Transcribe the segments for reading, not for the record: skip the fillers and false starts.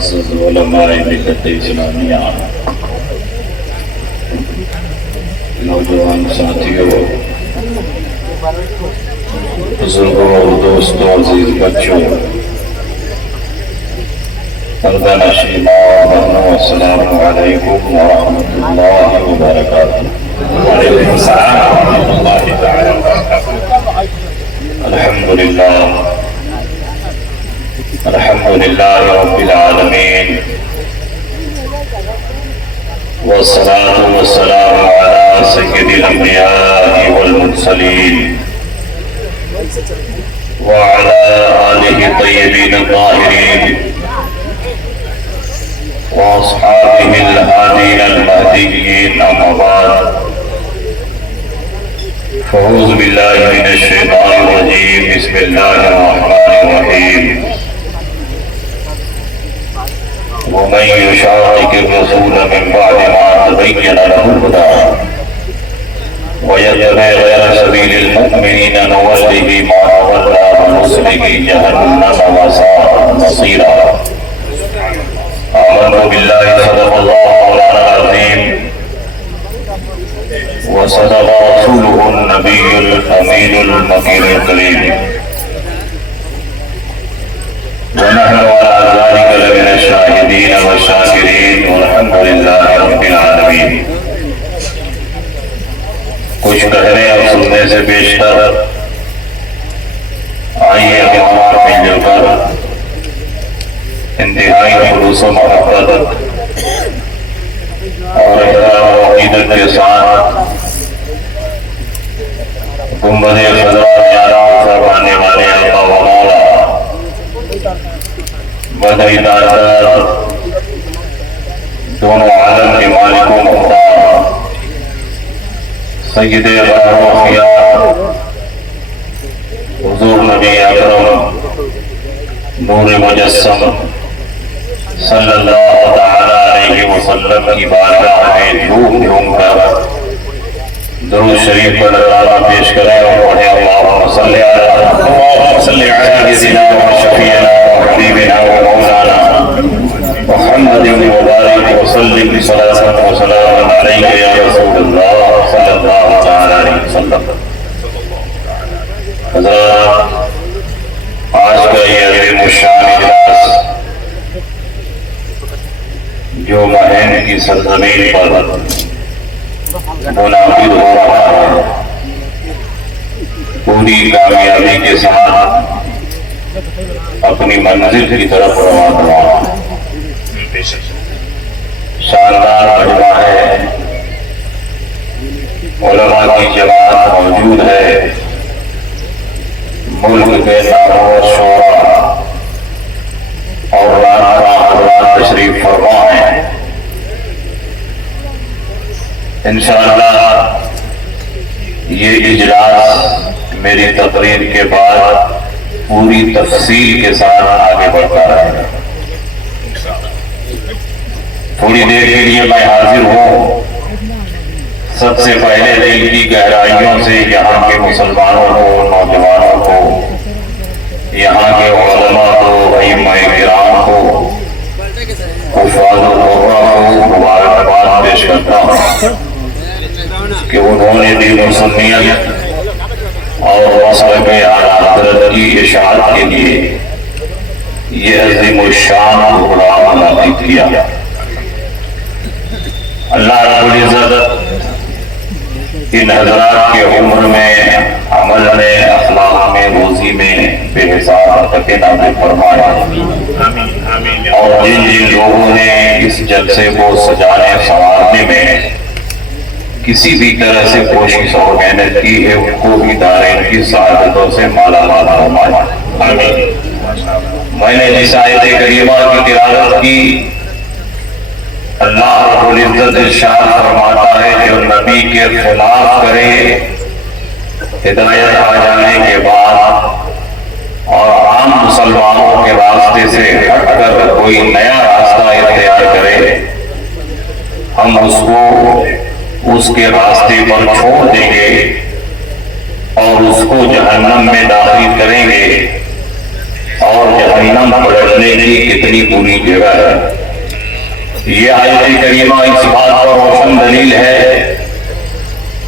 معزز علماء ملت اسلامیہ، نوجوان ساتھیوں، بزرگوں، دوستوں، عزیز بچوں، پردہ نشین بہنوں، السلام علیکم ورحمۃ اللہ وبرکاتہ۔ وعلیکم السلام ورحمۃ اللہ تعالی وبرکاتہ۔ الحمدللہ رب العالمین، والصلاة والسلام على سید الانبیاء والمرسلین وعلى آلہ الطیبین الطاہرین واصحابہ الہادین المہدیین، اما بعد فاعوذ باللہ من الشیطان الرجیم، بسم اللہ الرحمن الرحیم۔ ومن يشاقق الرسول من بعد ما تبين له الهدى ويتبع غير سبيل المؤمنين نوله ما تولى ونصله جهنم وساءت مصيرا۔ آمنوا بالله، صدق الله مولانا العظيم، وصدق رسوله النبي الأمين المكين الكريم، ونحن على ذلك لمن الشاهدين والشاكرين، والحمد لله رب العالمين۔ کچھ کہنے اور سننے سے بیشتر آئیے ہمارے مل جل کر انتہائی خلوص و محبت اور احترام و عقیدت کے ساتھ گنبد خضرا میں آرام فرمانے والے آقا و مولا بدعی دادر، دونوں عالم کے مالک و مختار، سید غار و خیار حضور نبی اکرم نور مجسم صلی اللہ تعالی علیہ وسلم کی بارگاہ میں جھوم جھوم کر درود شریف پر اللہ پیش کریں اور پڑھیں، اللہم صلی علی سیدنا و شفیعنا و حبیبنا و مولانا محمد مبارک وسلم بصلاۃ و سلام علیک یا رسول اللہ صلی اللہ تعالی علیہ وسلم۔ حضرات، آج کا یہ عظیم الشان اجلاس جو مہین کی سرزمین پر منعقد ہو رہا ہے، پوری کامیابی کے ساتھ اپنی منزل کی طرف رواں ہوا۔ شاندار مجمع ہے، علماء کی جماعت موجود ہے، ملک کے نامور شعراء اور رانا حضرات تشریف فرما ہیں۔ انشاءاللہ یہ اجلاس میری تقریر کے بعد پوری تفصیل کے ساتھ آگے بڑھتا رہے گا۔ تھوڑی دیر کے لیے میں حاضر ہوں، سب سے پہلے دل کی گہرائیوں سے یہاں کے مسلمانوں کو، نوجوانوں کو، یہاں کے علماء کو، ائمہ کرام کو، حفاظ القرآن کو مبارکباد پیش کرتا ہوں کہ انہوں نے دین و سنیت اور مسلک اعلیٰ حضرت کی اشاعت کے لیے یہ عظیم الشان پروگرام منعقد کیا۔ اللہ رب العزت ان حضرات کے عمر میں، عمل میں، اخلاق میں، روزی میں بے حساب برکتیں نازل فرمائے، اور جن جن لوگوں نے اس جلسے کو سجانے سنوارنے میں کسی بھی طرح سے کوشش اور محنت کی ہے، ان کو بھی دارین کی سعادتوں سے مالا مال فرمائے۔ میں نے جس آیت کریمہ کی تلاوت کی، اللہ رب العزت ارشاد فرماتا ہے جو نبی کے خلاف کرے، ہدایت آ جانے کے بعد اور عام مسلمانوں کے راستے سے ہٹ کر کوئی نیا راستہ اختیار کرے، ہم اس کو اس کے راستے پر چھوڑ دیں گے اور اس کو جہنم میں داخل کریں گے، اور جہنم پلٹنے کی کتنی بری جگہ ہے۔ یہ آیت کریمہ اس بات پر روشن دلیل ہے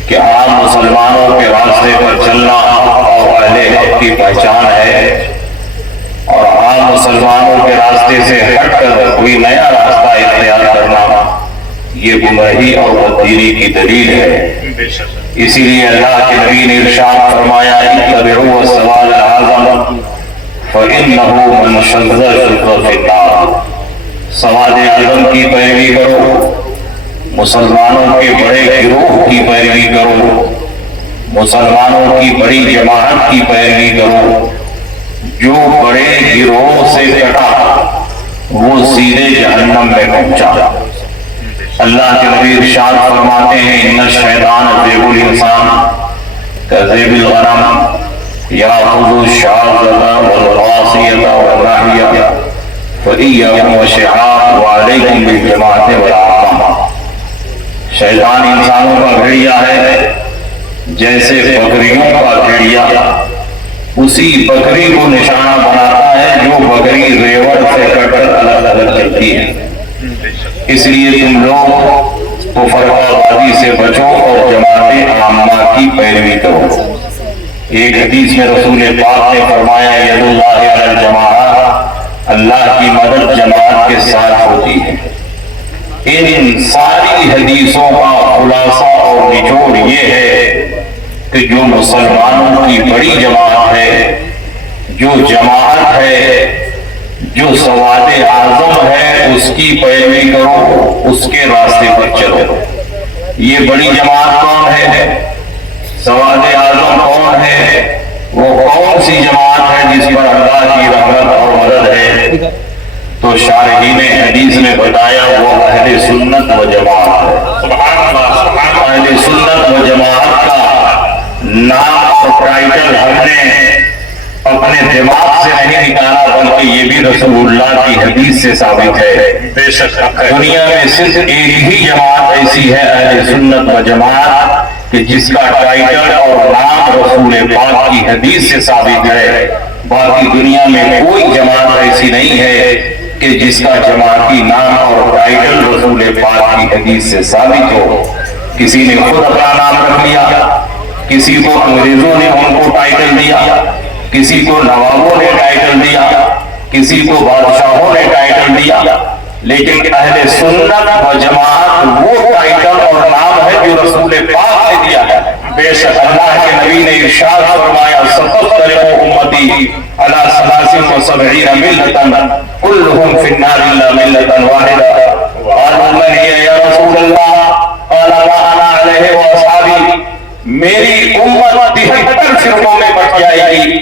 کہ عام مسلمانوں کے راستے پر چلنا اور اہل حق کی پہچان ہے، اور عام مسلمانوں کے راستے سے ہٹ کر کوئی نیا راستہ اختیار کرنا یہ گمراہی اور بددینی کی دلیل ہے۔ اسی لیے اللہ کے نبی نے ارشاد فرمایا اتبعوا السواد الاعظم فإنه من شذ شذ في النار، سواد اعظم کی پیروی کرو، مسلمانوں کے بڑے گروہ کی پیروی کرو، مسلمانوں کی بڑی جماعت کی پیروی کرو، جو بڑے گروہ سے کٹا وہ سیدھے جہنم میں پہنچا۔ اللہ کے نبی ارشاد فرماتے ہیں ان الشیطان ذیب الانسان کذیب الغنم یاخذ الشاذۃ والغاصیۃ والراحیۃ فإیاکم والشعاع وعلیکم بالجماعۃ والعامہ۔ شیطان انسانوں کا بھیڑیا ہے جیسے بکریوں کا بھیڑیا اسی بکری کو نشانہ بناتا ہے جو بکری ریوڑ سے کٹ کر الگ الگ چلتی ہے۔ اس لیے تم لوگ تو فرقہ بازی سے بچو اور جماعت عامہ کی پیروی کرو۔ ایک حدیث میں رسول پاک نے فرمایا ید اللہ علی الجماعہ، اللہ کی مدد جماعت کے ساتھ ہوتی ہے۔ ان ساری حدیثوں کا خلاصہ اور نچوڑ یہ ہے کہ جو مسلمانوں کی بڑی جماعت ہے، جو جماعت ہے، جو سواد اعظم ہے، اس کی پیروی کرو، اس کے راستے پر چلو۔ یہ بڑی جماعت کون ہے؟ سواد اعظم کون ہے؟ وہ کون سی جماعت ہے جس پر اللہ کی رحمت اور مدد ہے؟ تو شارحین حدیث نے بتایا وہ اہل سنت و جماعت ہے۔ اہل سنت و جماعت کا نام اور ٹائٹل ہم نے اپنے دماغ سے نہیں نکالا بلکہ یہ بھی رسول اللہ کی حدیث سے ثابت ہے۔ بے شک دنیا میں صرف ایک ہی جماعت ایسی ہے اہل سنت و جماعت کہ جس کا ٹائٹل اور نام رسول پاک کی حدیث سے ثابت ہے۔ باقی دنیا میں کوئی جماعت ایسی نہیں ہے کہ جس کا جماعتی نام اور ٹائٹل رسول پاک کی حدیث سے ثابت ہو۔ کسی نے خود اپنا نام رکھ لیا، کسی کو انگریزوں نے ان کو ٹائٹل دیا، کسی کو نوابوں نے ٹائٹل دیا، کسی کو بادشاہوں نے ٹائٹل دیا، لیکن اہل سنت و جماعت وہ ٹائٹل اور نام ہے جو رسول پاک نے دیا ہے۔ بے شک اللہ کے نبی نے ارشاد فرمایا ستفترق امتی علی 73 ملۃ کلہم فی النار الا ملۃ واحدہ قالوا من ہی یا رسول اللہ قال ما انا علیہ واصحابی، میری امت 73 فرقوں میں بٹ جائے گی،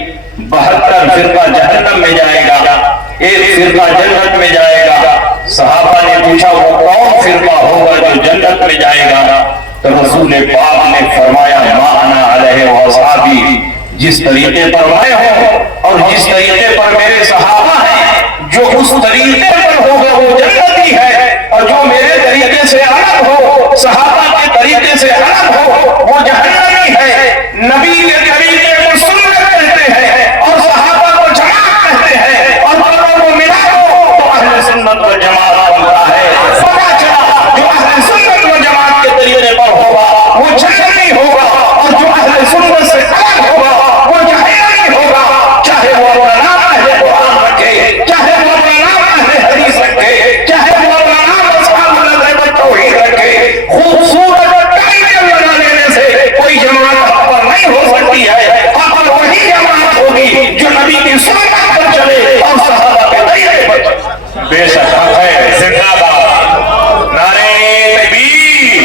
72 فرقہ جہنم میں جائے گا، ایک فرقہ جنت میں جائے گا۔ صحابہ نے پوچھا وہ کون فرقہ ہوگا جو جنت میں جائے گا؟ تو رسول پاک نے فرمایا ما انا علیہ واصحابی، جس طریقے پر میں ہوں اور جس طریقے پر میرے صحابہ ہیں، جو اس طریقے پر ہوگا وہ جنتی ہے، اور جو میرے طریقے سے الگ ہو، صحابہ کے طریقے سے الگ ہو، وہ جہنمی ہے۔ نبی کے طریقے کو سنت کہتے ہیں اور صحابہ کو جماعت کہتے ہیں، اور دونوں کو ملا دو تو اہل سنت و جماعت بنتا ہے۔ پتہ چلا جو اہل سنت و جماعت کے طریقے پر ہوگا وہ جنتی ہوگا، اور جو اہل سنت سے الگ ہوگا وہ جہنمی ہوگا، چاہے وہ اپنا نام اہل قرآن رکھے، چاہے وہ اپنا نام اہل حدیث رکھے، چاہے وہ اپنا نام اصحاب النظر و توحید رکھے۔ خوبصورت ٹائٹل لگا لینے سے کوئی جماعت حق پر نہیں ہو سکتی ہے۔ حق پر وہی جماعت ہوگی جو نبی کی سنت پر چلے اور صحابہ کے طریقے پر چلے۔ بے شک حق ہے، زندہ باد، نعرہ تکبیر،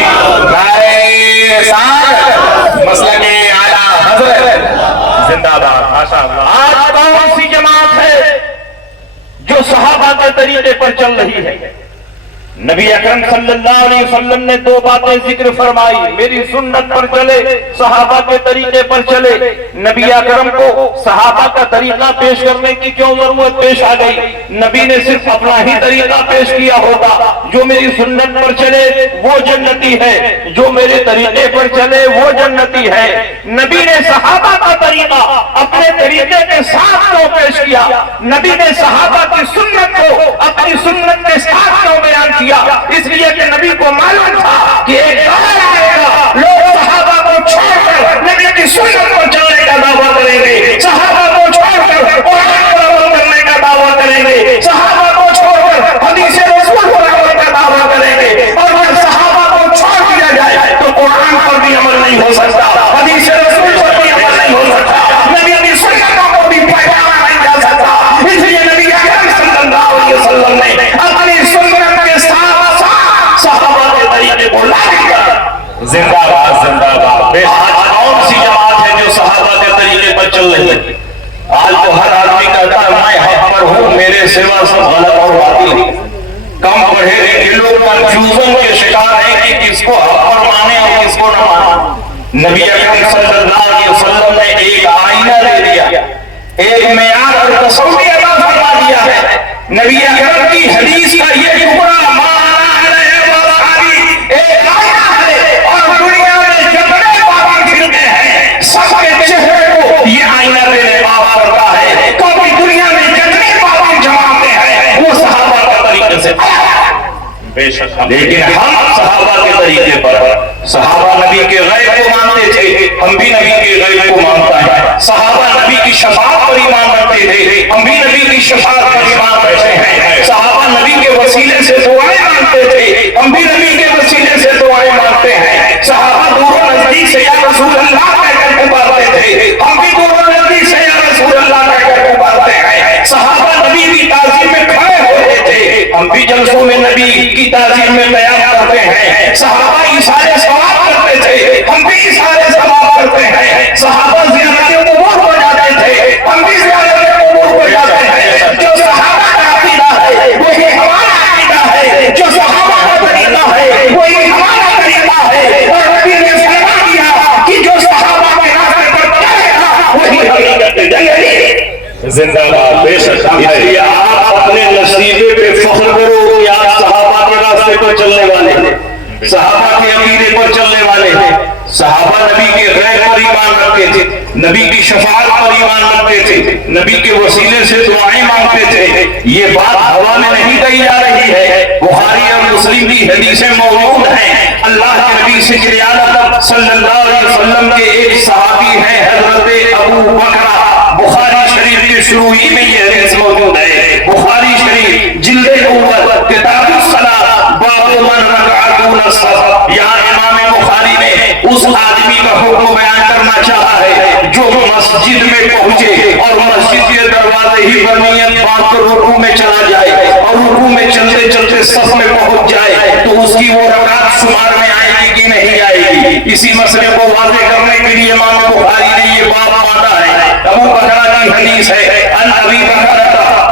نعرہ رسالت، مسلک اعلیٰ حضرت، زندہ باد، ماشاءاللہ۔ آج کون سی جماعت ہے جو صحابہ کے طریقے پر چل رہی ہے؟ نبی اکرم صلی اللہ علیہ وسلم نے دو باتیں ذکر فرمائی، میری سنت پر چلے، صحابہ کے طریقے پر چلے۔ نبی اکرم کو صحابہ کا طریقہ پیش کرنے کی کیوں ضرورت پیش آ گئی؟ نبی نے صرف اپنا ہی طریقہ پیش کیا ہوتا، جو میری سنت پر چلے وہ جنتی ہے، جو میرے طریقے پر چلے وہ جنتی ہے۔ نبی نے صحابہ کا طریقہ اپنے طریقے کے ساتھ کیوں پیش کیا؟ نبی نے صحابہ کی سنت کو اپنی سنت کے ساتھ کیوں بیان کیا؟ اس لیے کہ نبی کو معلوم تھا کہ ایک دور آئے گا، لوگ صحابہ کو چھوڑ کر نبی کی سنت کو چلنے کا دعویٰ کریں گے، صحابہ کو چھوڑ کر قرآن کو عمل کرنے کا دعویٰ کریں گے، صحابہ کو چھوڑ کر حدیث رسول کو عمل کا دعویٰ کریں گے۔ اور اگر صحابہ کو چھوڑ دیا جائے تو قرآن پر بھی عمل نہیں ہو سکتا، حدیث رسول پر بھی عمل نہیں ہو سکتا، نبی کی سنتوں کو بھی پہچانا نہیں جا سکتا۔ اس لیے نبی اکرم صلی اللہ علیہ وسلم نے اپنی سنت کے ساتھ ساتھ صحابہ کے طریقے کو لاگو کیا۔ زندہ باد، زندہ باد۔ آج کون سی جماعت ہے جو صحابہ کے طریقے پر چل رہی ہے؟ آج تو ہر آدمی کہتا ہے میں حق پر ہوں، میرے سوا سب غلط اور باطل ہیں۔ کم پڑھے لکھے لوگ کنفیوژن کے شکار ہیں کہ کس کو حق پر مانے اور کس کو نہ مانے۔ نبی اکرم صلی اللہ علیہ وسلم نے ایک آئینہ دے دیا، ایک معیار اور تصویر عطا فرما دیا ہے۔ نبی اکرم کی حدیث کا یہ ٹکڑا ایک آئینہ ہے، اور دنیا میں جتنے پابند فرقے ہیں سب کے چہرے کو یہ آئینہ دینے معاف کرتا ہے، کیونکہ دنیا میں جتنے پابند جماعتیں ہیں وہ صحابہ کے طریقے سے بے شک، لیکن ہم صحابہ کے طریقے پر، صحابہ نبی کے غیب کو مانتے تھے، ہم بھی نبی کے غیب کو مانتا ہے۔ صحابہ نبی کی شفاعت پر ایمان رکھتے تھے، ہم بھی نبی کی شفاعت پر ایمان رکھتے ہیں۔ صحابہ نبی کے وسیلے سے دعائیں مانگتے تھے، ہم بھی نبی کے وسیلے سے دعائیں مانگتے ہیں۔ صحابہ دور و نزدیک سے یا رسول اللہ کہہ کر پکارتے تھے، ہم بھی دور و نزدیک سے یا رسول اللہ کہہ کر پکارتے ہیں۔ صحابہ نبی کی تعظیم میں کھڑے ہوتے تھے، ہم بھی جلسوں میں نبی کی تعظیم میں بیان کرتے ہیں۔ صحابہ اشارے ثواب کرتے تھے، ہم بھی اشارے ثواب کرتے ہیں۔ صحابہ زیارت قبور کو جاتے تھے، ہم بھی زیارت قبور کو جاتے ہیں۔ جو صحابہ کا عقیدہ ہے وہی ہمارا عقیدہ ہے، جو صحابہ کا طریقہ ہے وہی ہمارا طریقہ ہے۔ اور نبی نے فرما دیا کہ جو صحابہ کے راستے پر چلے گا وہی حقیقت میں جائے گا۔ زندہ باد، بے شک۔ اس لیے آپ اپنے نصیبے پہ فخر کرو کہ آپ صحابہ کے راستے پر چلنے والے ہیں، صحابہ کے عقیدے پر چلنے والے ہیں۔ صحابہ نبی کے غیب پر ایمان رکھتے تھے، نبی کی شفاعت پر ایمان رکھتے تھے، نبی کے وسیلے سے دعائیں مانگتے تھے۔ یہ بات ہوا میں نہیں کہی جا رہی ہے، بخاری اور مسلم کی حدیثیں موجود ہیں۔ اللہ کے نبی سجل اعظم صلی اللہ علیہ وسلم کے ایک صحابی ہیں حضرت ابو بکر، بخاری شریف کے شروعی میں یہ حدیث موجود ہے۔ بخاری شریف جلد اول کتاب الصلاۃ باب من رکع دون الصف، یہاں امام بخاری نے اس آدمی کا حکم بیان کرنا چاہا ہے جو مسجد میں پہنچے اور مسجد کے دروازے ہی پر نیت باندھ کر رکوع میں چلا جائے اور رکوع میں چلتے چلتے صف میں پہنچ جائے تو اس کی وہ رکعت شمار میں آئے گی کہ نہیں آئے گی؟ اسی مسئلے کو واضح کرنے کے لیے امام بخاری نے یہ باب باندھا ہے۔ ابو بکر کی حدیث ہے، ان ابی بکر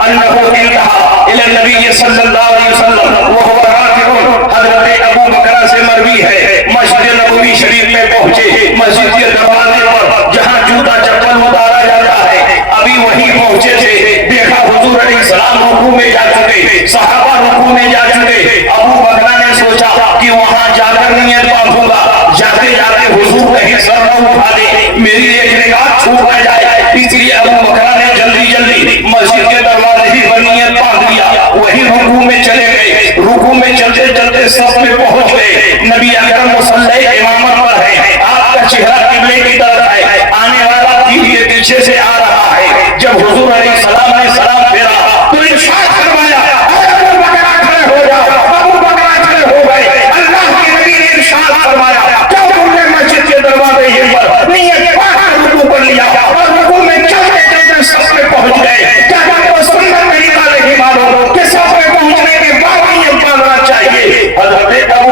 انہ انتہا الی النبی صلی اللہ علیہ وسلم وہو راکع، حضرت ابو بکر سے مروی ہے مسجد نبوی شریف میں پہنچے، مسجد کے دروازے پر جہاں جوتا چپل اتارا جاتا ہے ابھی وہیں پہنچے تھے، دیکھا حضور علیہ السلام رکوع میں جا چکے، صحابہ رکوع میں جا چکے۔ ابو بکر نے سوچا کہ وہاں جا کر نیت باندھوں گا، جاتے جاتے حضور کہیں سر نہ اٹھا دے، میری ایک نگاہ چھوٹ نہ جائے، اس لیے ابو بکر نے جلدی جلدی مسجد کے دروازے ہی پر نیت باندھ لیا، وہی رکوع میں چلے گئے، رکوع میں چلتے چلتے صف میں پہنچ گئے۔ نبی اکرم مصلی امامت پر ہے، آپ کا چہرہ قبلے کی طرف ہے، آنے والا پیچھے پیچھے سے آ رہا ہے۔ جب حضور علیہ السلام نے سلام پھیرا تو ارشاد فرمایا ابو بکر کھڑے ہو جاؤ، ابو بکر کھڑے ہو گئے۔ اللہ کے نبی نے ارشاد فرمایا کیوں تم نے مسجد کے دروازے ہی پر نیت باندھ کر رکوع کر لیا اور رکوع میں چلتے چلتے صف میں پہنچ گئے؟ کیا تم کو سنت طریقہ نہیں معلوم کہ صف میں پہنچنے کے بعد نیت باندھنا چاہیے؟ حضرت ابو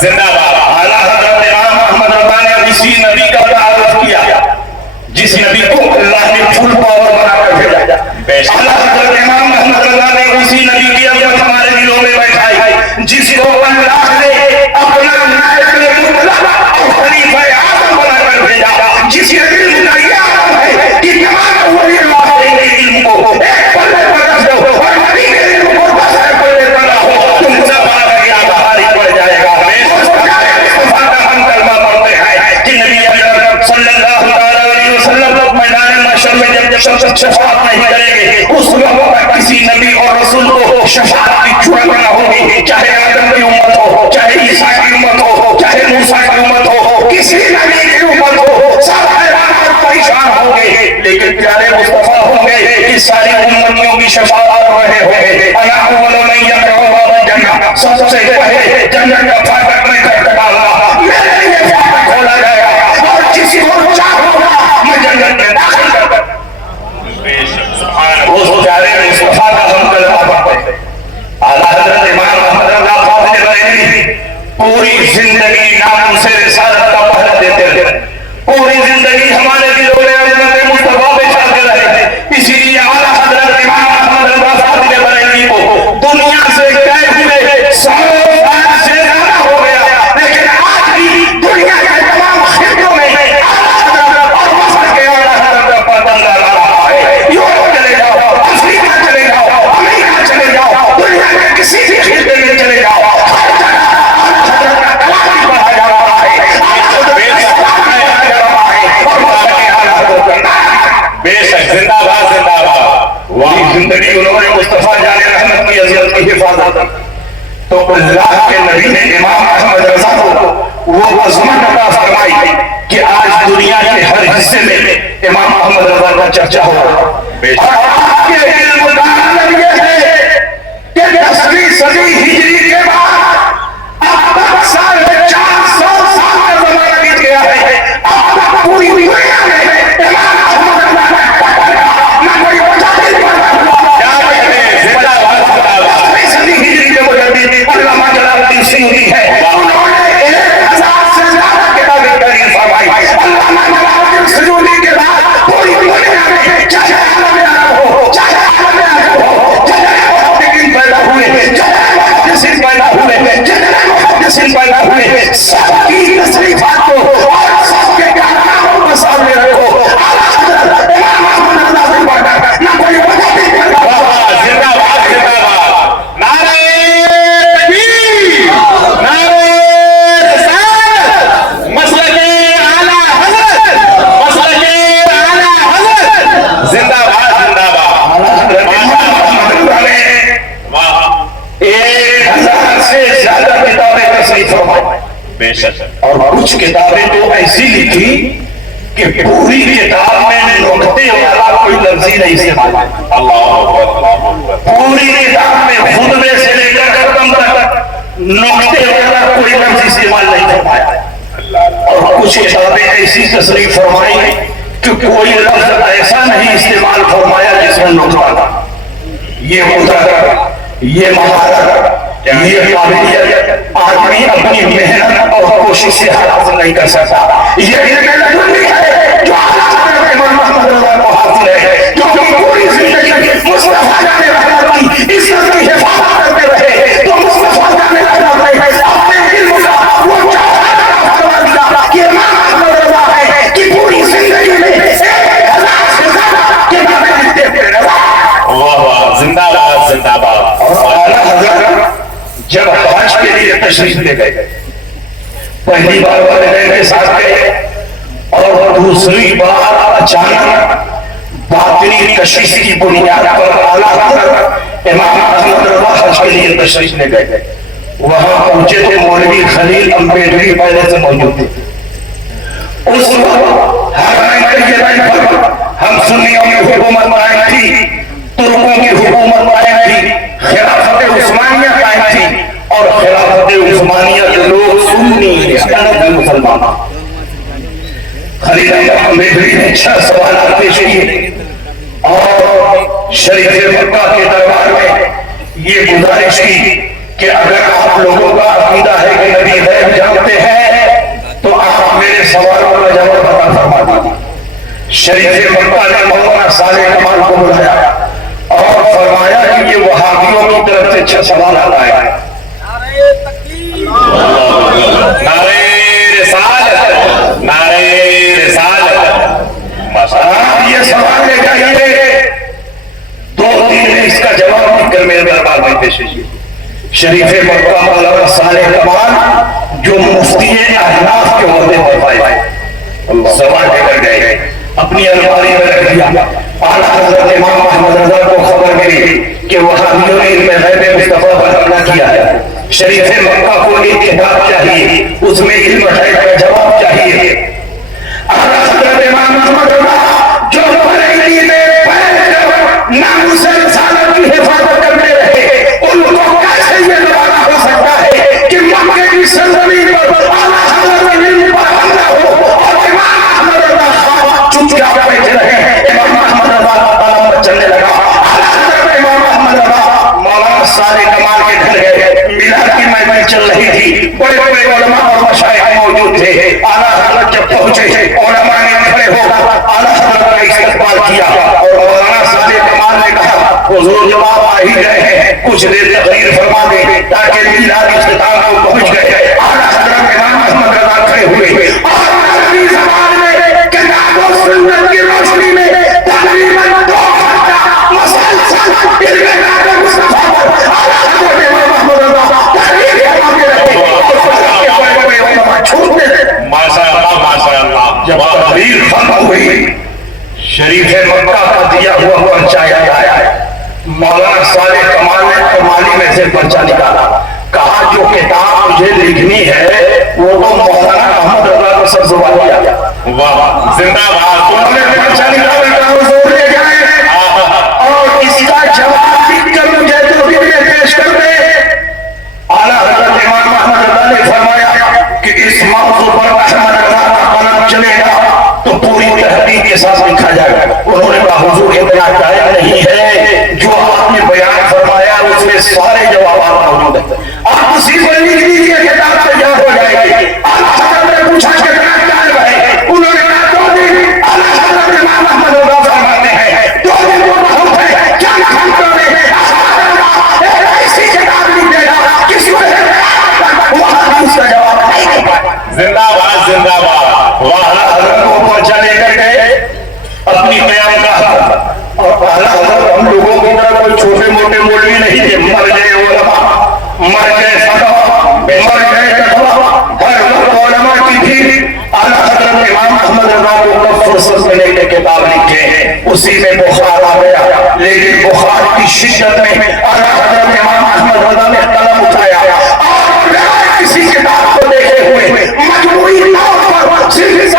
زندہ باد. اعلیٰ حضرت امام احمد رضا نے اسی نبی کا تعارف کیا جس نبی کو اللہ نے فل پاور بنا کر بھیجا. اعلیٰ حضرت امام احمد رضا نے اسی نبی کی عظمت ہمارے دلوں میں بیٹھائی جس کو اللہ نے اپنا نائب مطلق اور خلیفہ اعظم بنا کر بھیجا، جس کے علم کا یہ عالم ہے کہ تمام اولیاء اللہ کے علم کو ایک پلے پر رکھ دو اور نبی کے علم کو دوسرے پلے پر رکھو، تم سب آگے کیا بھاری پڑ جائے گا. مصطفیٰ کا ہم کلمہ پڑھتے ہیں کہ نبی اکرم صلی اللہ علیہ وسلم میدان محشر میں جب شفاعت نہیں کریں گے اس وقت کسی نبی اور رسول کو شفاعت کی جرأت نہ ہوگی، چاہے آدم کی امت ہو، چاہے عیسیٰ کی امت ہو، چاہے موسیٰ کی امت ہو، کسی نبی کی امت ہو، سب حیران اور پریشان ہوں گے، لیکن پیارے مصطفیٰ ہوں گے کہ ساری امتیوں کی شفاعت کر رہے ہوں گے. انا اول من یدخل باب الجنہ، سب سے پہلے جنت کا فاتح میں کر ڈالا، میرے لیے فاتح کھولا جائے گا اور کسی کو چاہوں گا میں جنت میں داخل کر دوں. اس پیارے مصطفیٰ کا ہم کلمہ پڑھتے ہیں. اعلیٰ حضرت امام احمد رضا فاضل بریلوی پوری زندگی نام سے رسالت کا پہرا دیتے رہے، پوری زندگی ہمارے دلوں میں عظمت مصطفیٰ بچھاتے رہے. اسی لیے اعلیٰ حضرت امام احمد رضا فاضل بریلوی کو دنیا سے گئے ہوئے 100 سال سے زیادہ ہو گیا، لیکن آج بھی دنیا کے تمام خطوں میں اعلیٰ حضرت اور مصر کے اعلیٰ حضرت پر دنگا لا رہا ہے. یورپ چلے جاؤ، افریقہ چلے جاؤ، امریکہ چلے جاؤ، دنیا کے کسی بھی خطے میں چلے جاؤ، ہر جگہ حضرت کا کلام پڑھا جا رہا ہے. بے شک زندہ باد زندہ باد. وہی زندگی انہوں نے مصطفیٰ جان رحمت کی عزت کی حفاظت تو اللہ کے نبی نے امام احمد رضا کو وہ عظمت عطا فرمائی کہ آج دنیا کے ہر حصے میں امام احمد رضا کا چرچا ہو. اور آپ کے علم کا عالم یہ ہے کہ 10ویں صدی ہجری کے بعد اب تک 450 سال کا زمانہ بیت گیا ہے. اب تک پوری دنیا میں امام احمد رضا کا نہ کوئی مجاہد پیدا ہوا. کیا کہتے ہیں زندہ باد زندہ باد. 10ویں صدی ہجری کے مجدد علامہ جلال الدین سیوطی ہے، انہوں نے 1000 سے زیادہ کتابیں تحریر فرمائی. علامہ جلال الدین سیوطی کے بعد پوری دنیا میں چاہے عالم عرب ہو، چاہے عالم عجم ہو، جتنے محققین پیدا ہوئے، جتنے محدثین پیدا ہوئے، جتنے محدثین پیدا ہوئے، سب کی تصریفات کو اور سب کے کارناموں کو سامنے رکھو. اعلیٰ حضرت امام احمد رضا سے بڑھ کر نہ کوئی مجاہد پیدا ہوا. زندہ باد زندہ باد. نعرہ تکبیر، نعرہ رسالت، مسلک اعلیٰ حضرت، مسلک اعلیٰ حضرت. زندہ باد زندہ باد. حضرت امام احمد رضا نے 1000 سے زیادہ کتابیں تصنیف فرمائی. بے شک. اور کچھ کتابیں تو ایسی لکھی کہ پوری کتاب میں نقطے والا کوئی لفظ ہی نہیں استعمال. اللہ پوری کتاب میں خطبے سے لے کر ختم تک نقطے والا کوئی لفظ استعمال نہیں فرمایا. اور کچھ کتابیں ایسی تصریف فرمائی کہ کوئی لفظ ایسا نہیں استعمال فرمایا جس میں نقطہ تھا. یہ مدرک، یہ مہارت، یہ قابلیت آدمی اپنی محنت اور کوشش سے حاصل نہیں کر سکتا. یہ علم لدنی ہے جو اعلیٰ حضرت امام احمد رضا کو حاصل ہے، کیونکہ پوری زندگی مصطفیٰ جان رحمت کی عزت کی حفاظت کرتے رہے. تو مصطفیٰ جان رحمت نے اپنے علم کا وہ چاہتا فرما دیا کہ امام احمد رضا ہے کہ پوری زندگی میں 1000 سے زیادہ کتابیں لکھتے تھے. زندہ باد زندہ باد. اور اعلیٰ حضرت جب حج کے لیے تشریف لے گئے، پہلی بار والدین کے ساتھ گئے اور دوسری بار اچانک باطنی کشش کی بنیاد پر اعلیٰ حضرت امام احمد رضا حج کے لیے تشریف لے گئے. وہاں پہنچے تھے مولوی خلیل امبیڈری پہلے سے موجود تھے. اس وقت ہم سنیوں کی حکومت قائم تھی، ترکوں کی حکومت قائم تھی، خلافت عثمانیہ قائم تھی. اور خلافت عثمانیہ کے لوگ سنی مسلمان. خلیل امبیڈری نے 6 سوالات پیش کیے اور شریف مکہ کے دربار میں یہ گزارش کی کہ اگر آپ لوگوں کا عقیدہ ہے کہ نبی غیب شریف مکہ نے مولانا صالح کمال کو بلایا اور فرمایا کہ یہ وہابیوں کی طرف سے اچھا سوال آتا ہے. نعرہ رسالت، نعرہ رسالت. آپ یہ سوال لے جائیے، 2 دن میں اس کا جواب لکھ کر میرے دربار میں پیش کیجیے. شریف مکہ مولانا صالح کمال جو مفتی احناف کے عہدے پر پائے، سوال لے کر گئے، اپنی الماری میں رکھ دیا. اعلیٰ حضرت امام احمد رضا کو خبر ملی کہ وہابیوں نے علم غیب مصطفیٰ پر حملہ کیا ہے. شریف مکہ کو ایک کتاب چاہیے، اس میں علم غیب کا جواب چاہیے. اعلیٰ حضرت امام احمد رضا جو بریلی میں بیٹھ کر ناموس رسالت کی حفاظت کرتے رہے، ان کو کیسے یہ گوارا ہو سکتا ہے کہ مکے کی سرزمین پر اعلیٰ حضرت علم پر حملہ ہو اور امام احمد رضا چپ چاپ بیٹھے رہے. امام احمد رضا تعالیٰ پر چلنے لگا. اعلیٰ حضرت امام احمد رضا مولانا صالح کمال کے گھر گئے. میلاد کی محفل چل رہی تھی، بڑے بڑے علماء اور مشائخ موجود تھے. اعلیٰ حضرت جب پہنچے علماء نے کھڑے ہو اعلیٰ حضرت کا استقبال کیا اور مولانا صالح کمال نے کہا حضور جب آپ آ ہی گئے ہیں کچھ دیر تقریر فرما دیں تاکہ میلاد اختتام کو پہنچ گئے. اعلیٰ حضرت امام احمد رضا کھڑے ہوئے اور عربی زبان میں کتاب و سنت کی روشنی میں تقریباً 2 گھنٹہ مسلسل علم غیب مصطفیٰ پر اعلیٰ حضرت امام احمد رضا تقریر فرماتے رہے اور بڑے بڑے علماء چھوٹتے تھے. ماشاء اللہ. جب تقریر ختم ہوئی شریف مکہ کا دیا ہوا پرچہ آیا ہے. مولانا صالح کمال نے کمالی میں سے پرچہ نکالا، کہا جو کتاب مجھے لکھنی ہے وہ تو مولانا احمد رضا کو سب زبان دیا. واہ زندہ باد. انہوں نے پرچہ نکالا کہا حضور لے جائیں اور اس کا جواب لکھ کر مجھے تو پیش کر دے. اعلیٰ حضرت امام احمد رضا نے فرمایا کہ اس موضوع پر احمد رضا کا قلم چلے گا تو پوری تحقیق کے ساتھ لکھا جائے گا. انہوں نے کہا حضور اتنا ٹائم نہیں ہے، جو آپ نے بیان فرمایا اس میں سارے جوابات موجود ہیں، آپ اسی پر لکھ دیجیے کتاب تیار ہو جائے گی. اعلیٰ حضرت نے پوچھا کتنا ٹائم ہے، انہوں نے کہا 2 دن. اعلیٰ حضرت امام احمد رضا فرماتے ہیں 2 دن کو بہت ہے، کیا گھنٹوں میں ایک ایسی کتاب لکھ دے گا کسی کو وہاں اس کا جواب نہیں دے پائے. زندہ باد زندہ باد. وہاں حضرت کو پرچہ لے کر گئے اپنی قیام کا. اور اعلیٰ حضرت ہم لوگوں کی طرح کوئی چھوٹے موٹے مولوی نہیں تھے. مر گئے علماء، مر گئے فتوا، مر گئے فتوا، ہر وقت علماء کی تھی. اعلیٰ حضرت امام احمد رضا کو کب فرصت ملے کہ کتاب لکھے ہیں، اسی میں بخار آ گیا. لیکن بخار کی شدت میں اعلیٰ حضرت امام احمد رضا نے قلم اٹھایا اور کسی کتاب کو دیکھے ہوئے مجموعی طور پر صرف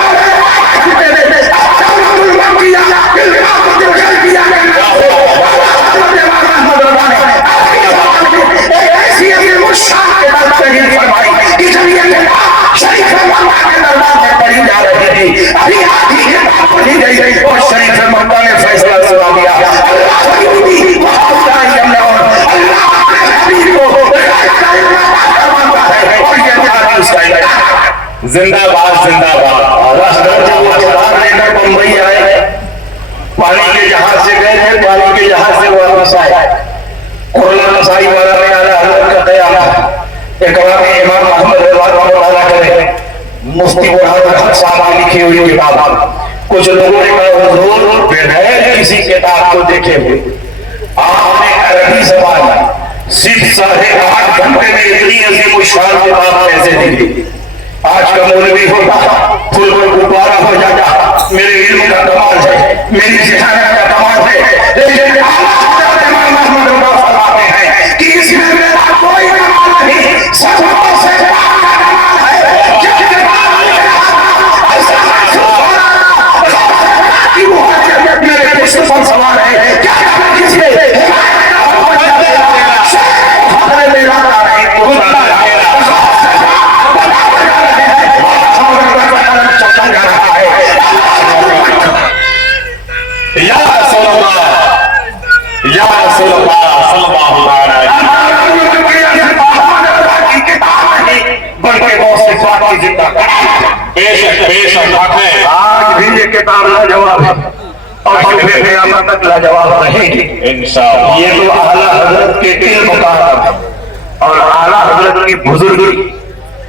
شریف مکہ نے فیصلہ سنا دیا. زندہ باد زندہ باد. جب وہ کتاب لے کر بمبئی آئے، پانی کے جہاز سے گئے تھے، پانی کے جہاز سے واپس آئے. قرآن نسائی والا میں اعلیٰ حضرت کا قیام اکرام امام احمد رضا کو تعالیٰ کرے. مفتی برہان الحق صاحب کی لکھی ہوئی کتاب. کچھ لوگوں نے کہا حضور بغیر کسی کتاب کو دیکھے ہوئے آپ نے عربی زبان میں صرف 8.5 گھنٹے میں اتنی عظیم الشان کتاب کیسے لکھی؟ آج کا مولوی ہوتا پھول پر غبارہ ہو جاتا. میرے علم کا کمال ہے، میری ذہانت کا کمال ہے، لیکن امام احمد رضا فرماتے ہیں کہ اس میں میرا کوئی کمال نہیں، سبوں سے بڑا کمال ہے. جب کتاب لکھ رہا تھا ایسا محسوس ہو رہا تھا کہ وہ میرے پشت پر سوار ہے. کیا کسی بے شک بھی یہ کتاب لاجواب ہے اور پھر قیامت تک لاجواب رہے گی انشاءاللہ۔ یہ تو اعلیٰ حضرت کے علم کا ہے اور اعلیٰ حضرت کی بزرگی،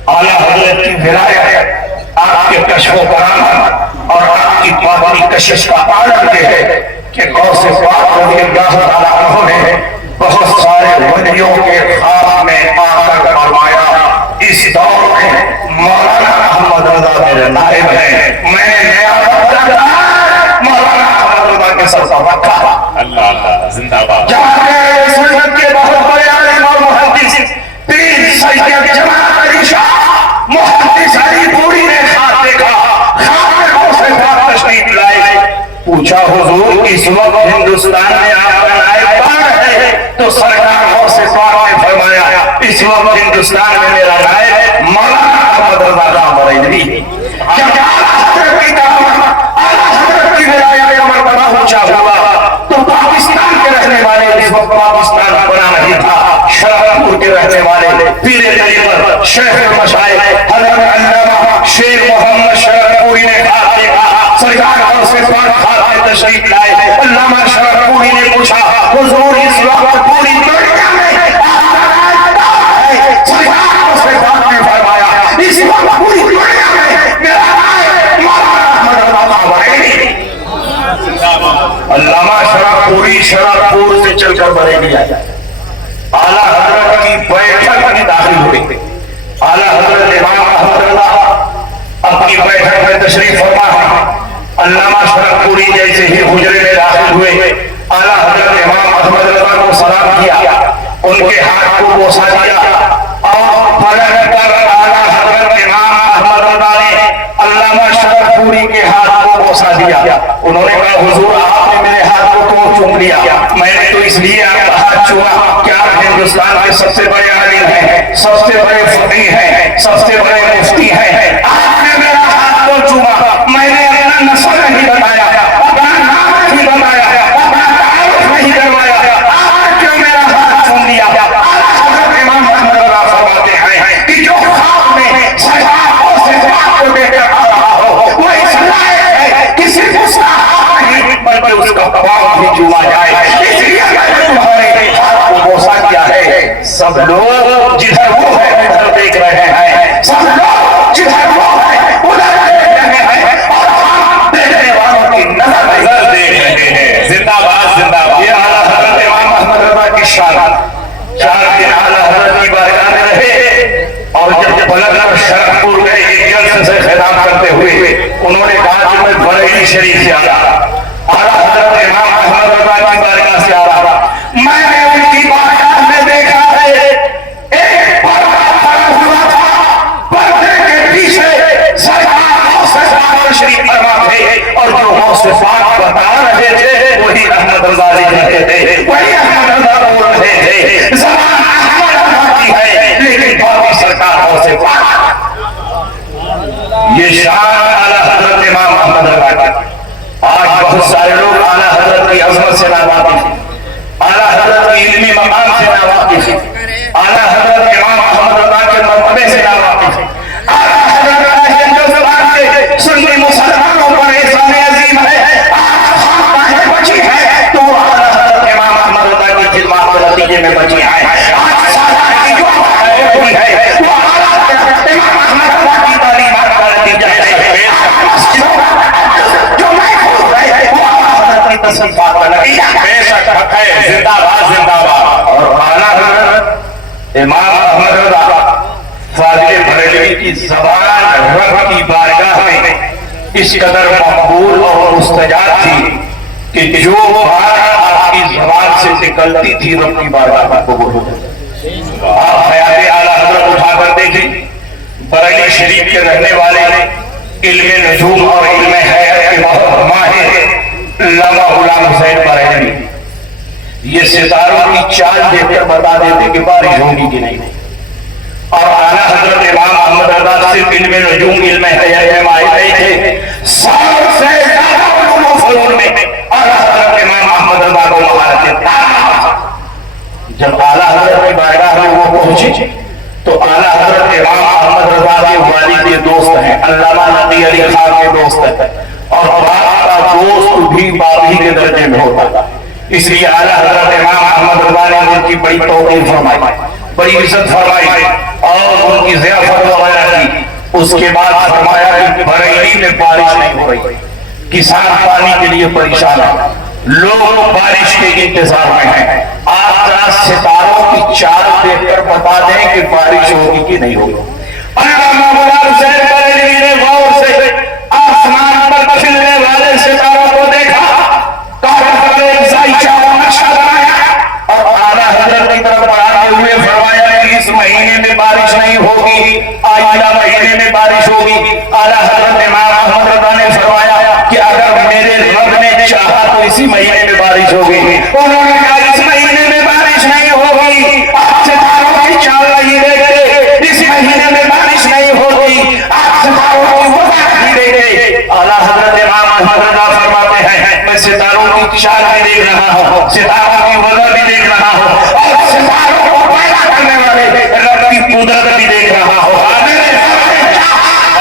اعلیٰ حضرت کی ولایت، آپ کے کشف و کرامت اور آپ کی باطنی کشش کا عالم یہ ہے کہ غوث پاک رضی اللہ تعالیٰ عنہ نے بہت سارے ولیوں کے خواب میں آ کر فرمایا اس دور میں مولانا احمد رضا میرے نائب ہیں، میں نے نیا وقت کہا مولانا احمد رضا کے سر پر رکھا۔ اللہ زندہ باد۔ جہاں اس وقت کے بہت بڑے عالم اور محدث پیر سید جماعت علی شاہ محدث علی پوری نے خواب دیکھا، خواب میں غوث پاک تشریف لائے، پوچھا حضور اس وقت ہندوستان میں آپ کا نائب کون ہے؟ تو سرکار غوث پاک نے فرمایا اس وقت ہندوستان میں میرا نائب مولانا احمد رضا بریلوی ہے۔ جب اعلیٰ حضرت کی طرف اعلیٰ حضرت کی ولایت کا مرتبہ اونچا ہوا تو پاکستان کے رہنے والے، اس وقت پاکستان بنا نہیں تھا، شرفپور کے رہنے والے پیر طریقت شیخ المشائخ حضرت علامہ شیخ محمد شرفپوری نے کہا دیکھا سرکار غوث پاک خواب میں تشریف لائے، علامہ شرفپوری نے پوچھا حضور اس وقت پوری دنیا میں سرکار غوث پاک نے فرمایا اس وقت پوری دنیا میں میرا نائب مولانا احمد رضا بریلوی۔ علامہ شرفپوری شرفپور سے چل کر بریلی آیا، اعلیٰ حضرت کی بیٹھک میں داخل ہوئے، اعلیٰ حضرت امام احمد رضا اپنی بیٹھک میں تشریف فرما ہے، علامہ شرفپوری جیسے ہی حجرے میں داخل ہوئے اعلیٰ حضرت امام احمد رضا کو سلام کیا، ان کے ہاتھ کو بوسا دیا اور پلٹ کر اعلیٰ حضرت امام احمد رضا نے علامہ شرفپوری کے ہاتھ کو بوسا دیا۔ انہوں نے کہا حضور آپ نے میرے ہاتھ کو کیوں چوم لیا؟ میں نے تو اس لیے آپ کا ہاتھ چوما کہ آپ ہندوستان کے سب سے بڑے عالم ہیں، سب سے بڑے فقیہ ہیں، سب سے بڑے مفتی ہیں، آپ نے میرا ہاتھ کو چوما، میں نے اپنا نسل نہیں بتایا، اپنا نام نہیں بتایا، اپنا تعارف نہیں کروایا، آپ کیوں میرا ہاتھ چوم لیا؟ حضرت امام احمد رضا فرماتے ہیں کہ جو خواب میں سرکار غوث پاک کو دیکھ کر آ رہا ہو وہ اس لائق ہے کہ صرف اس کا ہاتھ نہیں بلکہ اس کا پاؤں بھی چوما جائے، اس لیے میں نے تمہارے ہاتھ کو بوسا کیا ہے۔ سب لوگ جدھر وہ ہے ادھر دیکھ رہے ہیں، سب لوگ جدھر وہ ہے ادھر دیکھ رہے ہیں اور ہم دیکھنے والوں کی نظر دیکھ رہے ہیں۔ زندہ باد زندہ باد۔ یہ اعلیٰ حضرت امام احمد رضا کی شان، 4 دن اعلیٰ حضرت کی بارگاہ میں رہے اور جب پلٹ کر شرفپور گئے ایک جلسے سے خطاب کرتے ہوئے انہوں نے کہا کہ میں بریلی شریف سے آ رہا، اعلیٰ حضرت امام احمد رضا کی بارگاہ سے آ رہا، میں نے ان کی بارگاہ میں دیکھا ہے ایک پردہ پڑا ہوا تھا، پردے کے پیچھے سرکار غوث پاک شریف فرما تھے اور جو غوث پاک بتا رہے تھے وہی احمد رضا لکھ رہے تھے، وہی احمد رضا بول رہے تھے، زبان احمد رضا کی ہے لیکن باقی سرکار غوث پاک۔ یہ شان اعلیٰ حضرت امام احمد رضا کا۔ آج بہت سارے لوگ اعلیٰ حضرت کی عظمت سے ناواقف ہیں، اعلیٰ حضرت کی علمی مقام سے ناواقف ہیں، اعلیٰ حضرت امام احمد رضا کے مرتبے سے ناواقف ہیں، اعلیٰ حضرت ہندوستان کے سنی مسلمانوں پر احسان عظیم ہے، آج خاک باہر بچی ہے تو وہ اعلیٰ حضرت امام احمد رضا کی خدمات کے نتیجے میں بچی ہے، آج سارا کی جو ہوئی ہے وہ اعلیٰ حضرت امام احمد رضا کی تعلیمات کا نتیجہ ہے۔ جو میں خود ہے وہ اعلیٰ حضرت کی تصنیفات کا نتیجہ ہے۔ بے شک حق ہے، زندہ باد زندہ باد۔ اور اعلیٰ حضرت امام احمد رضا فاضل بریلوی کی زبان رب کی بارگاہ میں اس قدر مقبول اور مستجاب تھی کہ جو بات آپ کی زبان سے نکلتی تھی رب کی بارگاہ میں قبول ہو جاتی۔ آپ خیال اعلیٰ حضرت اٹھا کر دیکھیں، بریلی شریف کے رہنے والے علم نجوم اور علم حیات کے بہت ماہر علامہ غلام حسین بریلوی یہ ستاروں کی چال دیکھ کر بتا دیتے کہ بارش ہوگی کہ نہیں، اور اعلیٰ حضرت امام احمد رضا صرف علم نجوم علم حیات میں ماہر نہیں تھے، سب سے زیادہ علوم و فنون میں اعلیٰ حضرت امام احمد رضا کو مہارت تھا۔ جب اعلیٰ حضرت کی بارگاہ میں وہ پہنچے تو اعلیٰ حضرت امام احمد رضا کے والد دوست ہیں، علامہ نقی علی خان کے دوست ہیں، اور کے درجے میں ہوتا. اس لیے اعلیٰ حضرت امام احمد رضا نے ان کی بڑی توقیر فرمائی, بڑی عزت فرمائی اور ان کی ضیافت وغیرہ کی. اس کے بعد فرمایا کہ بریلی میں بارش نہیں ہو رہی, کسان پانی کے لیے پریشان ہے, لوگ بارش کے انتظار میں ہیں. آپ ذرا ستاروں کی چال دیکھ کر بتا دیں کہ بارش ہوگی کہ نہیں ہوگی. علامہ مولانا حسین بریلوی نے غور سے آسمان پر کھلنے والے ستاروں کو دیکھا, کاغذ پر ایک زائچہ کا نقشہ بنایا اور اعلیٰ حضرت کی طرف بڑھاتے ہوئے فرمایا کہ اس مہینے میں بارش نہیں ہوگی, آئندہ مہینے میں بارش ہوگی. اعلیٰ حضرت امام احمد رضا نے فرمایا کہ اگر میرے رب نے چاہا تو اسی مہینے میں بارش ہوگی. انہوں نے کہا اس مہینے میں بارش نہیں ہوگی, آپ ستاروں کی چال نہیں دیکھتے, اس مہینے میں بارش نہیں ہوگی, آپ ستاروں کی وجہ نہیں دیکھتے. اعلیٰ حضرت امام احمد رضا فرماتے ہیں میں ستاروں کی چال بھی دیکھ رہا ہوں, ستاروں کی وجہ بھی دیکھ رہا ہوں اور ستاروں کو پیدا کرنے والے رب کی قدرت بھی دیکھ رہا ہوں.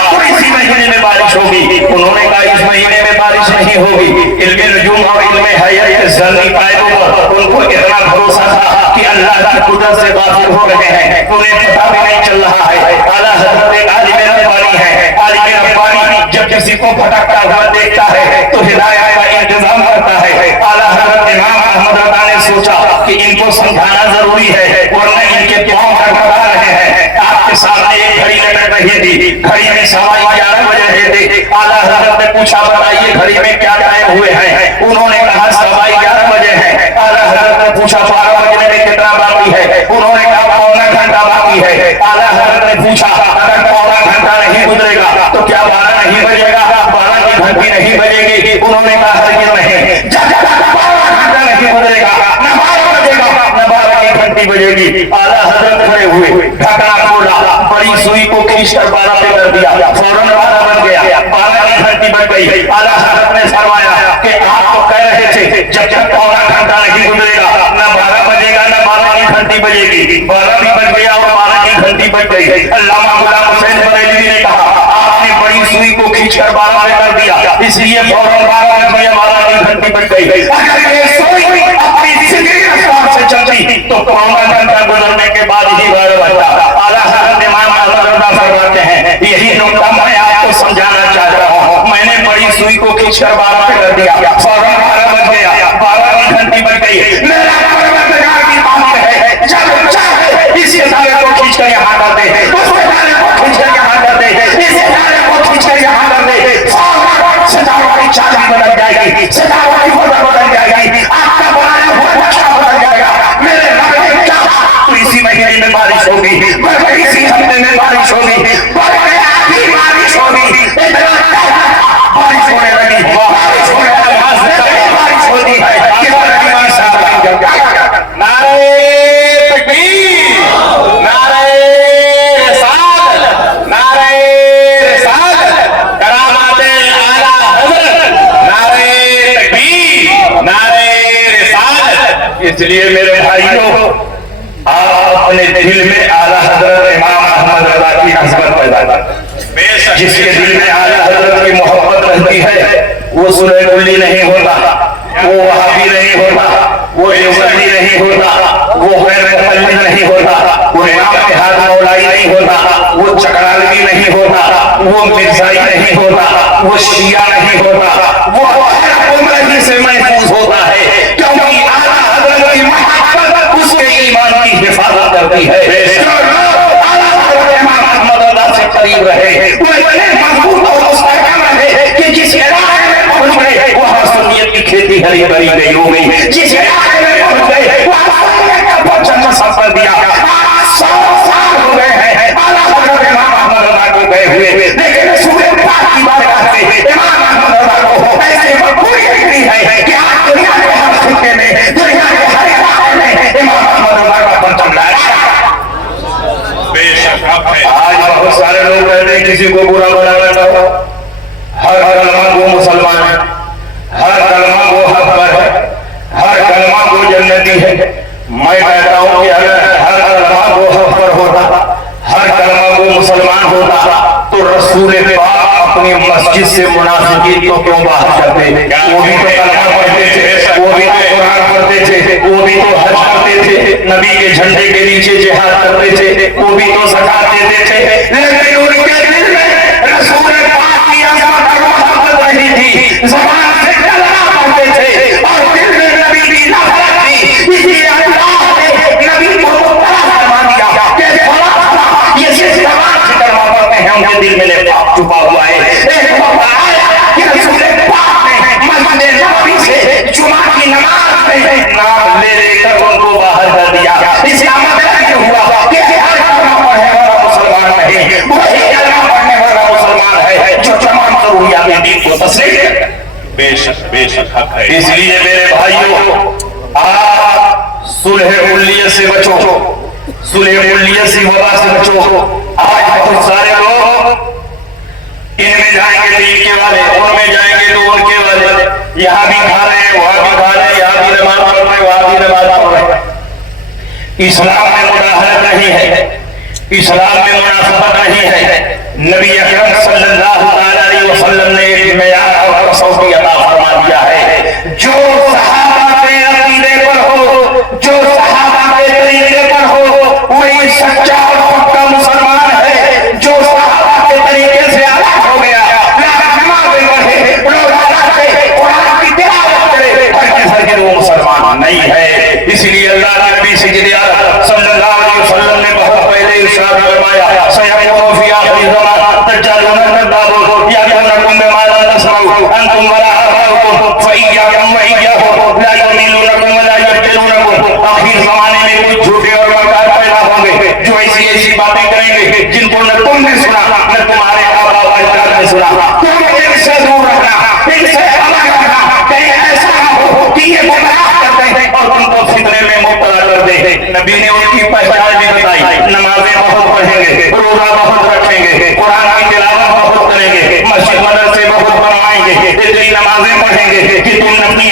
تو اسی مہینے میں بارش ہوگی. انہوں نے کہا اس مہینے میں بارش نہیں ہوگی. علم نجوم اور علم حیات ذرنی قائدوں پر ان کو اتنا بھروسہ تھا کہ اللہ کی قدرت سے غافل ہو رہے ہیں, انہیں پتہ بھی نہیں چل رہا ہے. اعلیٰ حضرت ایک عالم ربانی ہے, عالم ربانی جب کسی کو بھٹکتا ہوا دیکھتا ہے تو ہدایت کا انتظام کرتا ہے. اعلیٰ حضرت امام احمد رضا نے سوچا کہ ان کو سمجھانا ضروری ہے ورنہ ان کے پاؤں کھڑکھڑا رہے ہیں. آپ کے سامنے ایک گھڑی لٹک رہی تھی, گھڑی میں 11:15 بج رہے تھے. اعلیٰ حضرت نے پوچھا بتائیے گھڑی میں کیا ٹائم ہوئے ہیں؟ انہوں نے کہا 11:15 بجے ہیں. اعلیٰ حضرت نے پوچھا 12 بجنے میں کتنا باقی ہے؟ انہوں نے کہا پونا گھنٹہ باقی ہے. اعلیٰ حضرت نے پوچھا اگر پونا گھنٹہ نہیں گزرے گا تو کیا 12 نہیں بجے گا, 12 کی گھنٹی نہیں بجے گی؟ انہوں نے کہا ہرگز نہیں, جب تک 12 گھنٹہ نہیں گزرے گا نہ 12 بجے گا نہ 12 کی گھنٹی بجے گی. اعلیٰ حضرت کھڑے ہوئے, ڈھکنا کھولا, بڑی سوئی کو کھینچ کر 12 پہ کر دیا, فوراً 12 بن گیا, 12 کی گھنٹی بج گئی. اعلیٰ حضرت نے فرمایا کہ آپ تو کہہ رہے تھے جب تک پونا گھنٹہ نہیں گزرے گا نہ 12 بجے گا نہ 12 کی گھنٹی بجے گی. 12 بھی بج گیا اور 12 کی گھنٹی بج گئی. علامہ مولانا حسین بریلوی نے کہا آپ نے بڑی سوئی کو کھینچ کر 12 پہ کر دیا, اس لیے فوراً 12 بج گیا, 12 کی گھنٹی بج گئی. اگر یہ سوئی اپنی فکری رفتار سے چلتی تو پونا گھنٹہ گزرنے کے بعد ہی 12 بجتا. اعلیٰ حضرت امام احمد رضا فرماتے ہیں یہی نقطہ میں آپ کو سمجھانا چاہ رہا ہوں. میں نے بڑی سوئی کو کھینچ کر 12 پہ کر دیا, فوراً 12 بج گیا, 12 کی گھنٹی بج گئی. میرا پروردگار کی بات ہے جب چاہے اس ستارے کو کھینچ کر یہاں کر دے, اس ستارے کو کھینچ کر یہاں کر دے, اس ستارے کو کھینچ کر یہاں کر دے, فوراً ستاروں کی چال بدل جائے گی, ستاروں کی وجہ بدل جائے گی, آپ کا بنایا ہوا نقشہ بدل جائے گا. میرے رب نے چاہا تو اسی مہینے میں بارش ہوگی, بلکہ اسی ہفتے میں بارش ہوگی, بلکہ آدھی بارش ہوگی. بارش ہونے لگی, بارش ہونے لگی, بارش ہوتی ہے. نعرہ تکبیر, نعرہ رسالت, نعرہ رسالت, کرامات اعلیٰ حضرت, نعرہ تکبیر, نعرہ رسالت. اس لیے میرے بھائیوں آپ اپنے دل میں اعلیٰ حضرت امام احمد رضا کی عظمت پیدا کریں. جس کے دل میں اعلیٰ حضرت کی محبت رہتی ہے وہ سنی کلی نہیں ہوتا, وہ وہابی نہیں ہوتا, وہ دیوبندی نہیں ہوتا, وہ غیر مقلد نہیں ہوتا, وہ امام ہاتھ مولائی نہیں ہوتا, وہ چکرالوی نہیں ہوتا, وہ مرزائی نہیں ہوتا, وہ شیعہ نہیں ہوتا, وہ گمراہی سے محفوظ ہوتا ہے کیونکہ اعلیٰ حضرت کی محبت اس کے ایمان کی حفاظت کرتی ہے. اعلیٰ حضرت امام احمد رضا سے قریب رہے, وہ اتنے مضبوط اور مستحکم رہے کہ جس علاقے میں پہنچ گئے وہاں سنیت کی کھیتی ہری بھری گئی ہو گئی, جس علاقے میں پہنچ گئے وہاں سنیت کا پرچم نصب کر دیا. 100 سال ہو گئے ہیں اعلیٰ حضرت امام احمد رضا کو گئے ہوئے, لیکن سورہ پاک کی بارگاہ سے امام احمد رضا کو ایسے مقبولی ملی ہے کہ آج دنیا کے ہر خطے میں, دنیا کے ہر علاقے میں امام احمد رضا کا پرچم لہرایا. آج بہت سارے لوگ کہتے ہیں کسی کو برا بھلا رہتا ہو, ہر کلمہ وہ مسلمان ہے, ہر کلمہ وہ حق پر ہے, ہر کلمہ وہ جنتی ہے. میں کہتا ہوں کہ اگر ہر کلمہ وہ حق پر ہوتا, ہر کلمہ وہ مسلمان ہوتا تو رسول پاک اپنی مسجد مسجد سے منافقین کو کیوں باہر کرتے؟ وہ بھی تو کلمہ پڑھتے تھے، وہ بھی تو قرآن پڑھتے تھے، وہ بھی تو حج کرتے تھے، نبی کے جھنڈے کے نیچے جہاد کرتے تھے، وہ بھی تو زکات دیتے تھے، لیکن ان کے دل میں رسول پاک کی عظمت اور محبت نہیں تھی، زبان سے کلمہ پڑھتے تھے اور دل میں نبی کی نفرت تھی، اس لیے اللہ نے نبی کو مبتلا فرما دیا کہ یہ صرف زبان سے کلمہ پڑھتے ہیں، ان کے دل میں نفاق چھپا ہوا ہے۔ ایک وقت آیا کہ رسول پاک نے مسجد نبوی سے جمعہ کی نماز میں نام لے لے کر ان کو باہر کر دیا۔ اس کا مطلب یہ ہوا کہ ہر کلمہ پڑھنے والا مسلمان نہیں، وہی کلمہ پڑھنے والا مسلمان ہے جو تمام ضروریات دین کو تسلیم کرتا ہے۔ بے شک حق ہے۔ اس لیے میرے بھائیوں، آپ صلح کلیت سے بچو، صلح کلیت سے وبا سے بچو۔ آج بہت سارے لوگ ان میں جائیں گے دین کے والے، ان میں جائیں گے تو ان کے والے، یہاں بھی کھا رہے ہیں، وہاں بھی کھا رہے ہیں، یہاں بھی نماز پڑھ رہے ہیں، وہاں بھی نماز پڑھ رہے ہیں۔ اسلام میں مداہنت نہیں ہے، اسلام میں منافقت نہیں ہے۔ نبی اکرم صلی اللہ علیہ وسلم نے ایک معیار اور رسول عطا فرما دیا ہے، جو صحابہ کے عقیدے پر ہو، جو صحابہ کے طریقے پر ہو، وہی سچا اور پکا مسلمان ہے۔ جو صحابہ کے طریقے سے الگ ہو گیا، نمازیں پڑھے، روزہ رکھے، قرآن کی تلاوت کرے، ہرگز وہ مسلمان نہیں ہے۔ اس لیے اللہ کے نبی سید اعظم صلی اللہ علیہ وسلم نے بہت پہلے ارشاد فرمایا، سیکون فی آخر زمان تجعلون کذابون یأتونکم بما لا تسمعون انتم ولا آباؤکم فإیاکم وإیاہم لا یملونکم ولا یفتنونکم۔ آخر زمانے میں کوئی جھوٹے اور مکار پیدا ہوں گے جو ایسی ایسی باتیں کریں گے جن کو نہ تم نے سنا نہ تمہارے آباء و اجداد نے سنا۔ تم ان سے دور رہنا، ان سے الگ رہنا، کہیں ایسا نہ ہو کہ یہ گمراہ کرتے ہیں اور تم کو فتنے میں مبتلا کر دے۔ نبی نے ان کی پہچان بھی بتائی، نمازیں بہت پڑھیں گے، روزہ بہت رکھیں گے، قرآن کی تلاوت بہت کریں گے، مسجد مدرسے بہت بنوائیں گے، اتنی نمازیں پڑھیں گے کہ تم اپنی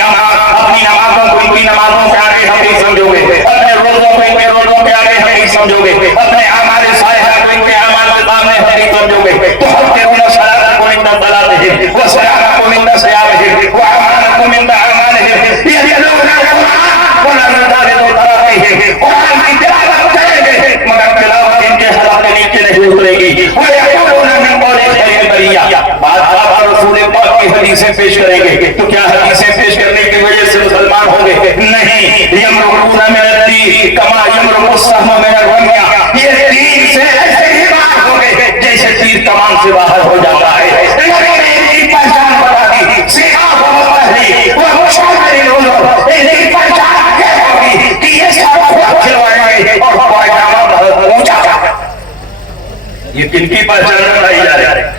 نمازوں کو ان کی نمازوں کے آگے ہم نہیں سمجھو گے، اپنے روزوں کو ان کے روزوں کے آگے ہم نہیں سمجھو گے، اپنے اعمال صالحہ کو ان کے اعمال کے سامنے ہم نہیں سمجھو گے۔ تو ہم کے انہیں صلاتکم عند صلاتہم وصیامکم عند صیامہم وأعمالکم عند أعمالہم یتلون القرآن ولا یجادلون تراقیہم۔ قرآن کی تلاوت کریں گے مگر تلاوت ان کے حلق کے نیچے نہیں اترے گی۔ وَيَقُولُونَ مِن قَوْلِ خَيْرِ الْبَرِيَّةِ۔ بعض رسول پاک کی حدیثیں پیش کریں گے، تو کیا حدیثیں پیش کرنے کی وجہ سے مسلمان ہوں گے؟ نہیں، یمرقون من الدین کما یمرق السهم من الرمیہ۔ یہ دین سے ایسے ہی باہر ہو گئے جیسے تیر کمان سے باہر ہو جاتا ہے۔ نبی نے ان کی پہچان بتا دی، سیاہ و مہدی و مشاہد العلوم، ان کی پہچان یہ ہوگی کہ یہ سب خود کھلوائیں گے اور پائجامہ بہت اونچا کریں۔ یہ کن کی پہچان بتائی جا رہی ہے؟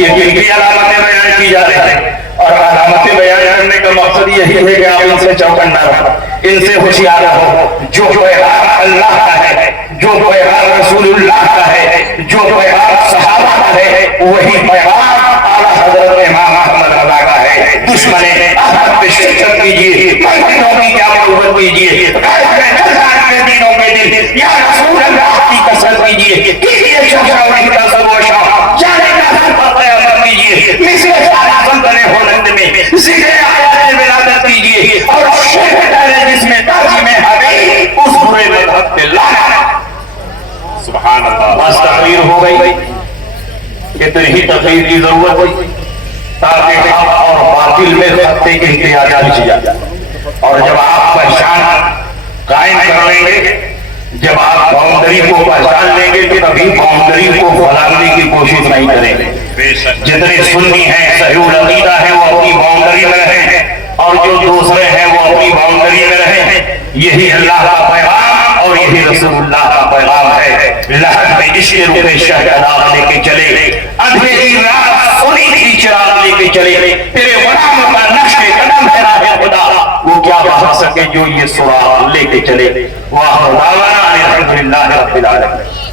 یہ کن کی علامتیں بیان کی جا رہی ہے؟ اور علامتیں بیان کرنے کا مقصد یہی ہے کہ آپ ان سے چوکنا رہو، ان سے ہوشیار رہو۔ جو پیغام اللہ کا ہے، جو پیغام رسول اللہ کا ہے، جو پیغام صحابہ کا ہے، وہی پیغام اعلیٰ حضرت امام احمد رضا کا ہے۔ دشمن احمد پہ شرکت کیجیے، مسجدوں کی کیا محبت کیجیے، دینوں کے دن یا رسول اللہ کی کثرت کیجیے، کیجیے شہر کا سب و شاہ جانے کا سب قیامت کیجیے، مثل سارا سلطنِ ہولند میں ذکر آیات ولادت کیجیے اور شیخ ڈالے جس میں تعظیم حبیب اس برے مذہب پہ لعنت۔ سبحان اللہ۔ بس تقریر ہو گئی، کتنی ہی تقریر کی ضرورت ہوئی تاکہ حق اور باطل میں خطے کے امتیازات کی جائے۔ اور جب آپ پہچان قائم کر لیں گے، جب آپ باؤنڈری کو پہچان لیں گے تو کبھی باؤنڈری کو پھیلانے کی کوشش نہیں کریں گے۔ جتنے سنی ہیں صحیح العقیدہ ہیں وہ اپنی باؤنڈری میں رہے ہیں، اور جو دوسرے ہیں وہ اپنی باؤنڈری میں رہے ہیں۔ یہی اللہ کا پیغام اور یہی رسول اللہ کا پیغام ہے۔ لہر میں عشق روح شہ چراغ لے کے چلے، اندھیری رات سونی کی چراغ لے کے چلے، تیرے غلاموں کا نقش قدم ہے راہ خدا، وہ کیا بہا سکے جو یہ سراغ لے کے چلے۔ واہ دعوانا الحمدللہ رب العالمین۔